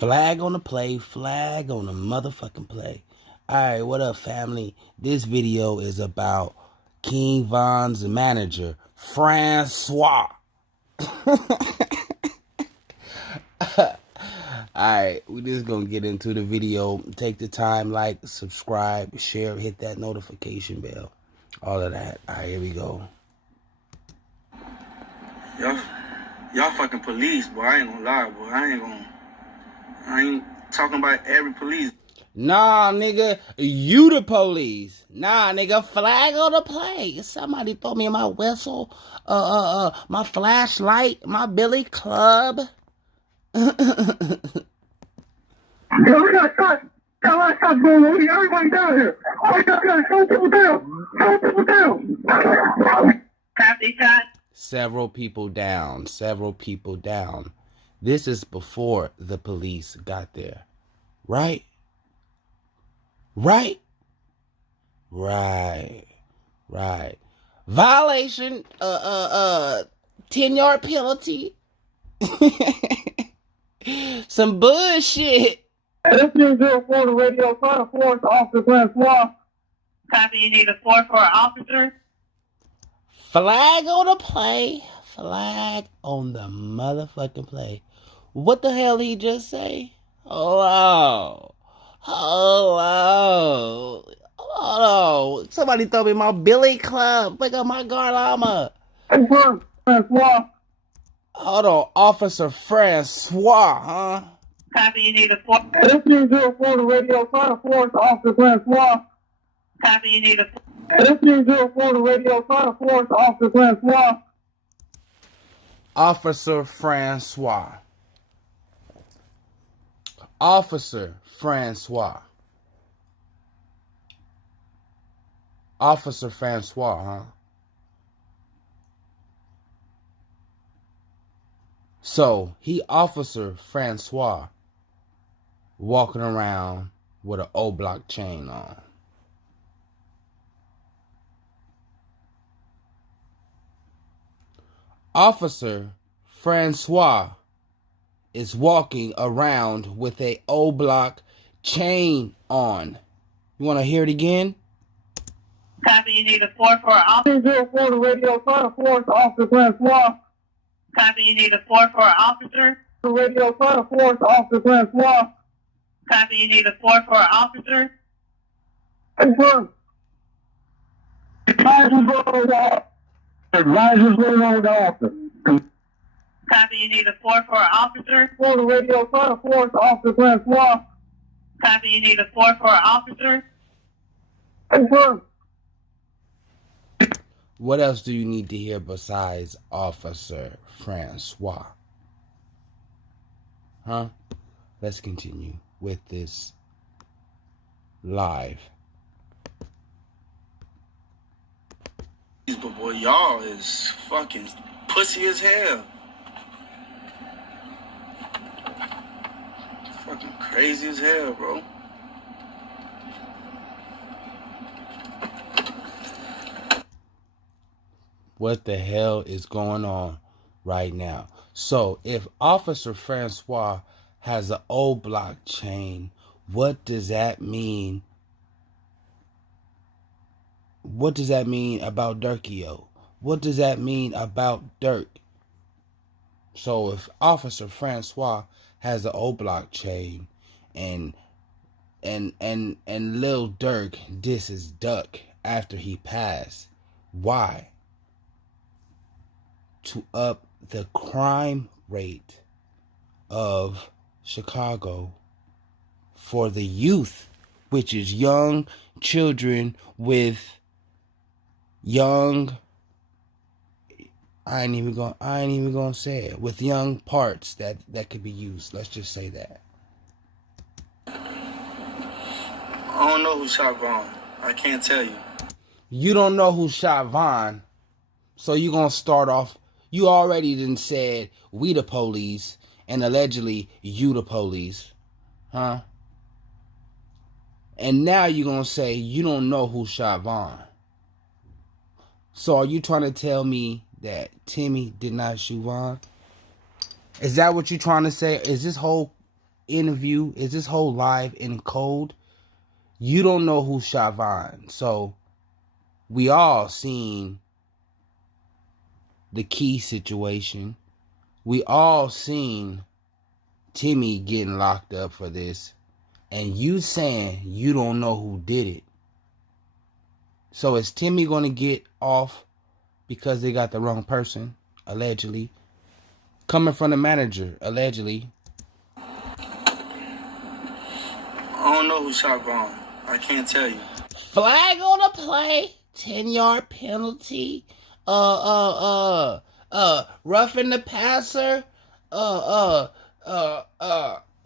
Flag on the play, flag on the motherfucking play. Alright, what up, family? This video is about King Von's manager, Fransya. Alright, we just gonna get into the video. Take the time, like, subscribe, share, hit that notification bell. All of that. Alright, here we go. Y'all fucking police, boy. I ain't gonna lie, boy. I ain't talking about every police. Nah, nigga, you the police. Nah, nigga, flag on the play. Somebody throw me my whistle, my flashlight, my billy club. Yo, we got shot. Got shots going on. Everybody down here. All we got to show people down. Show people down. Copy shot. Several people down. Several people down. This is before the police got there. Right? Right? Right. Right. Violation, 10-yard penalty. Some bullshit. This is 04 to radio, try to force Officer Fransya. Copy, you need a 4 for an officer. Flag on the play. Flag on the motherfucking play. What the hell he just say? Hello. Hello. Hello. Somebody throw me my billy club. Pick up my guard armor. Confirm, Fransya. Hold on. Officer Fransya, huh? Copy, you need a 4. This is 04 to radio, try to force Officer Fransya. Copy, you need a 4. This is 04 to radio, try to force Officer Fransya. Officer Fransya. Officer Fransya. Officer Fransya, huh? So, Officer Fransya walking around with an O-block chain on. Officer Fransya is walking around with a O-block chain on. You want to hear it again? Copy, you need a 4 for an officer. 04 to radio, try to force Officer Fransya. Copy, you need a 4 for an officer. Radio, try to force Officer Fransya. Copy, you need a 4 for an officer. Confirm. Advisors going on the officer. Copy, you need a 4 for an officer. 4 to radio, try to force Officer Fransya. Copy, you need a 4 for an officer. Confirm. What else do you need to hear besides Officer Fransya? Huh? Let's continue with this live. But boy, y'all is fucking pussy as hell. Fucking crazy as hell, bro. What the hell is going on right now? So, if Officer Fransya has an O-block chain, what does that mean? What does that mean about Dirkio? What does that mean about Dirk? So, if Officer Fransya has an O-block chain and Lil Dirk disses Duck after he passed, why? To up the crime rate of Chicago for the youth, which is young children with young, I ain't even gonna say it, with young parts that could be used. Let's just say that. I don't know who shot Vaughn. I can't tell you. You don't know who shot Von, so you gonna start off. You already done said we the police and allegedly you the police, huh? And now you're gonna say you don't know who shot Von. So are you trying to tell me that Timmy did not shoot Von? Is that what you're trying to say? Is this whole interview, is this whole live in code, you don't know who shot Vaughn. So we all seen the key situation. We all seen Timmy getting locked up for this. And you saying you don't know who did it. So is Timmy going to get off because they got the wrong person, allegedly? Coming from the manager, allegedly. I don't know who shot Vaughn. I can't tell you. Flag on the play. 10-yard penalty. Roughing the passer.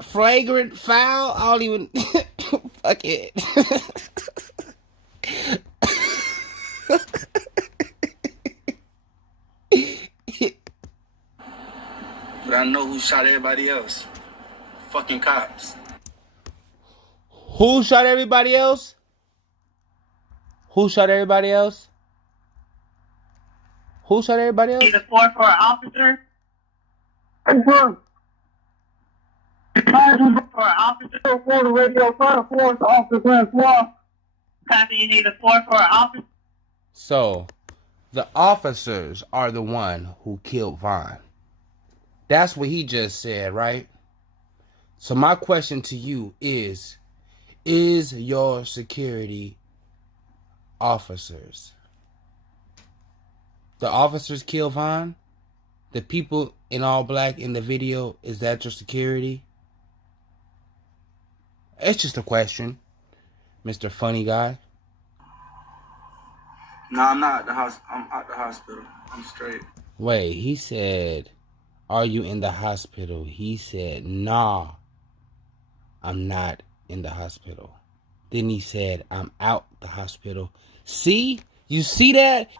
Flagrant foul. I don't even. Fuck it. But I know who shot everybody else. Fucking cops. Who shot everybody else? Who shot everybody else? Who shot everybody else? Need a 4-4 officer. For officer. 4 radio 4 officer Francois. Copy, you need a 4-4 officer. So, the officers are the one who killed Vaughn. That's what he just said, right? So my question to you is your security officers, the officers kill Vaughn? The people in all black in the video, is that your security? It's just a question, Mr. Funny Guy. No, I'm not at the house. I'm at the hospital. I'm straight. Wait, he said, are you in the hospital? He said, nah, I'm not in the hospital. Then he said, I'm out the hospital. See? You see that?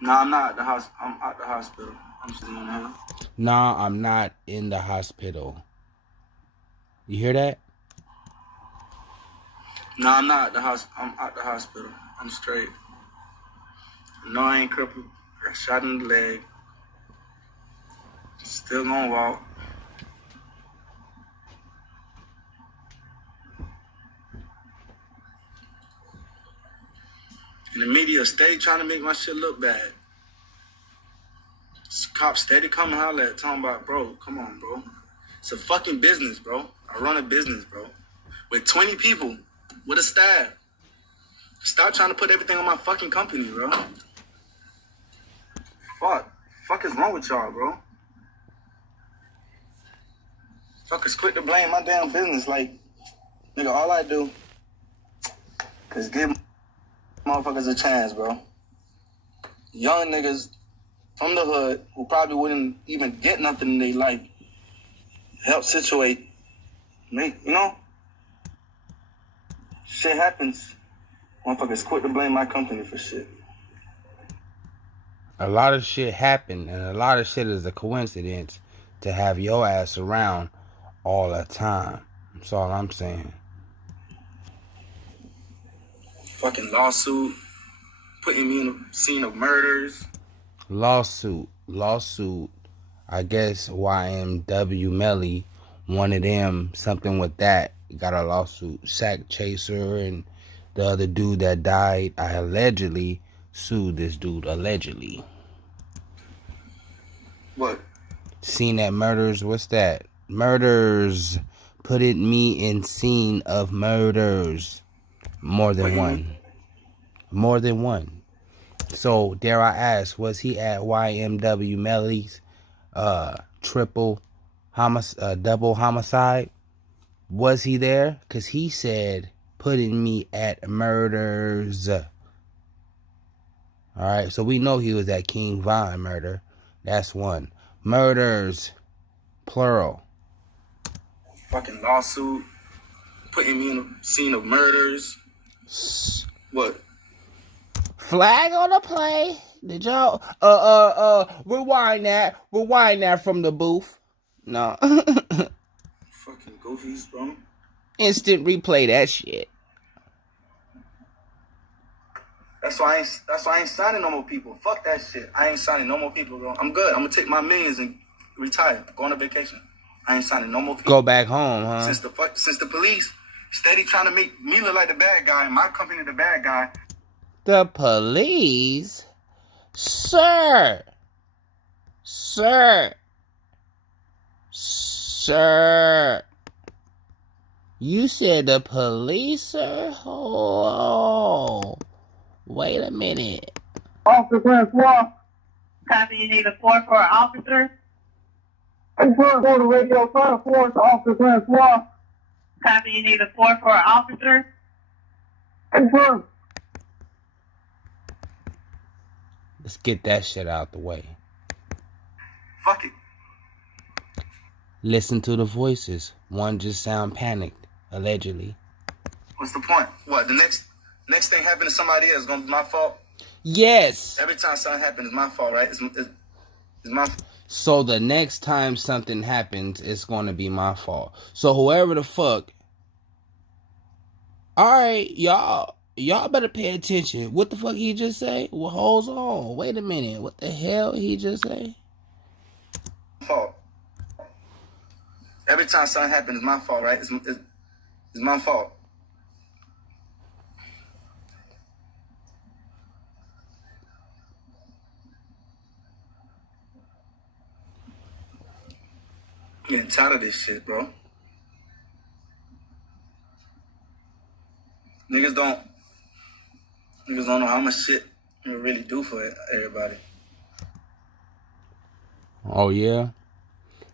No, I'm not at the house. I'm at the hospital. I'm still in there. Nah, I'm not in the hospital. You hear that? No, I'm not at the house. I'm at the hospital. I'm straight. No, I ain't crippled. Got shot in the leg. Still gonna walk. And the media stay trying to make my shit look bad. Cops steady coming holler at talking about, bro, come on, bro. It's a fucking business, bro. I run a business, bro. With 20 people, with a staff. Stop trying to put everything on my fucking company, bro. Fuck is wrong with y'all, bro? Fuckers quit to blame my damn business. Like, nigga, all I do is give motherfuckers a chance, bro. Young niggas from the hood who probably wouldn't even get nothing in their life. Help situate. Make, you know? Shit happens. Motherfuckers quit to blame my company for shit. A lot of shit happened, and a lot of shit is a coincidence to have your ass around all the time. That's all I'm saying. Fucking lawsuit. Putting me in a scene of murders. Lawsuit. I guess YMW Melly, one of them, something with that, got a lawsuit. Sack Chaser and the other dude that died, I allegedly sued this dude, allegedly. What? Scene at murders, what's that? Murders. Putting me in scene of murders. More than one. More than one. So, dare I ask, was he at YMW Melly's double homicide? Was he there? Because he said, putting me at murders. Alright, so we know he was at King Von murder. That's one. Murders. Plural. Fucking lawsuit. Putting me in a scene of murders. What? Flag on the play. Did y'all rewind that from the booth? No. Fucking goofies, bro. Instant replay that shit. That's why I ain't signing no more people. Fuck that shit. I ain't signing no more people, bro. I'm good. I'm gonna take my millions and retire. Go on a vacation. I ain't signing no more. Go back home, huh? Since the police steady trying to make me look like the bad guy and my company the bad guy. The police? Sir. You said the police, sir? Oh, wait a minute. Officer Francois. Copy, you need a 4-4 officer. Confirm for the radio 4 to Officer Francois. Copy, you need a 4-4 officer. Confirm. Let's get that shit out the way. Fuck it. Listen to the voices. One just sound panicked, allegedly. What's the point? What, the next thing happen to somebody else is gonna be my fault? Yes. Every time something happens, it's my fault, right? It's my fault. So the next time something happens, it's going to be my fault. So whoever the fuck. Alright, y'all better pay attention. What the fuck he just say? Well, hold on. Wait a minute. What the hell he just say? Fault. Every time something happens, it's my fault, right? It's my fault. Getting tired of this shit, bro. Niggas don't know how much shit you really do for everybody. Oh, yeah?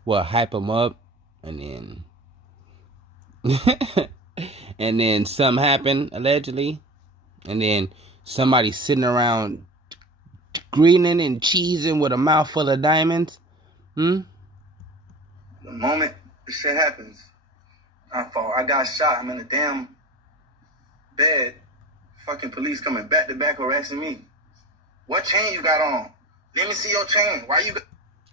Well, hype them up, and then... and then something happened, allegedly. And then somebody sitting around grinning and cheesing with a mouth full of diamonds. The moment the shit happens, I fall. I got shot. I'm in a damn bed. Fucking police coming back to back harassing me. What chain you got on? Let me see your chain. Why you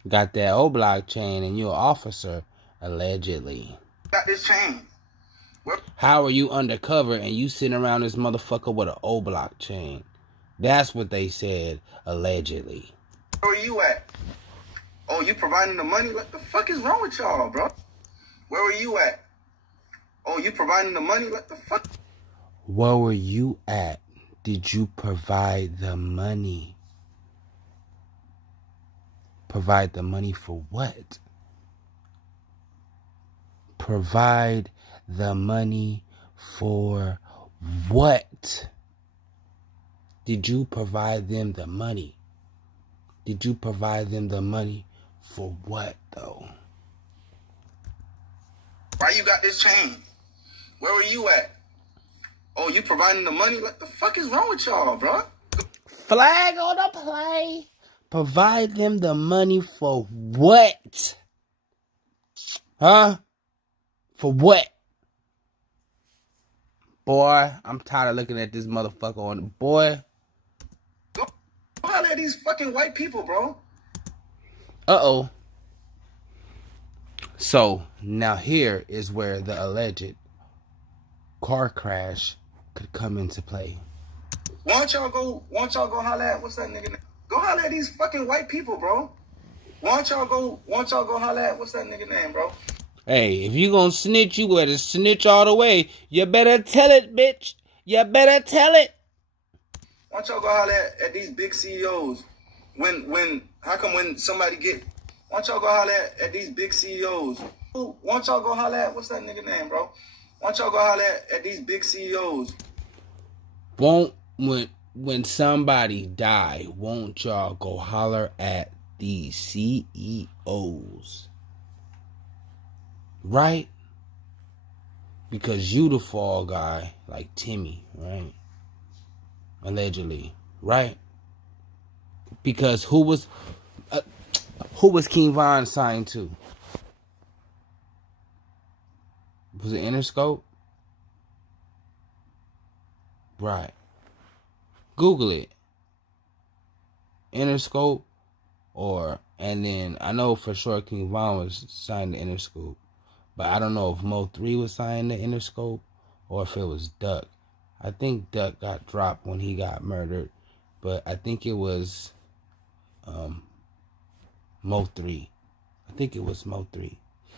got that O-block chain and you're an officer, allegedly? Got this chain. How are you undercover and you sitting around this motherfucker with an O-block chain? That's what they said, allegedly. Where are you at? Oh, you providing the money? What the fuck is wrong with y'all, bro? Where were you at? Oh, you providing the money? What the fuck? Where were you at? Did you provide the money? Provide the money for what? Provide the money for what? Did you provide them the money? Did you provide them the money for what, though? Why you got this chain? Where were you at? Oh, you providing the money? What the fuck is wrong with y'all, bro? Flag on the play. Provide them the money for what? Huh? For what? Boy, I'm tired of looking at this motherfucker on. Boy. Go holler at these fucking white people, bro. Uh-oh. So, now here is where the alleged car crash could come into play. Why don't y'all go holler at, what's that nigga name? Go holler at these fucking white people, bro. Why don't y'all go holler at, what's that nigga name, bro? Hey, if you gonna snitch, you better snitch all the way. You better tell it, bitch. You better tell it. Why don't y'all go holler at these big CEOs? How come when somebody get, why don't y'all go holler at these big CEOs? Why don't y'all go holler at, what's that nigga name, bro? Why don't y'all go holler at these big CEOs? When somebody die, won't y'all go holler at these CEOs? Right? Because you the fall guy, like Timmy, right? Allegedly, right? Because who was King Von signed to? Was it Interscope? Right. Google it. Interscope, and then I know for sure King Von was signed to Interscope, but I don't know if Mo 3 was signed to Interscope or if it was Duck. I think Duck got dropped when he got murdered, but I think it was Mo 3. I think it was Mo 3.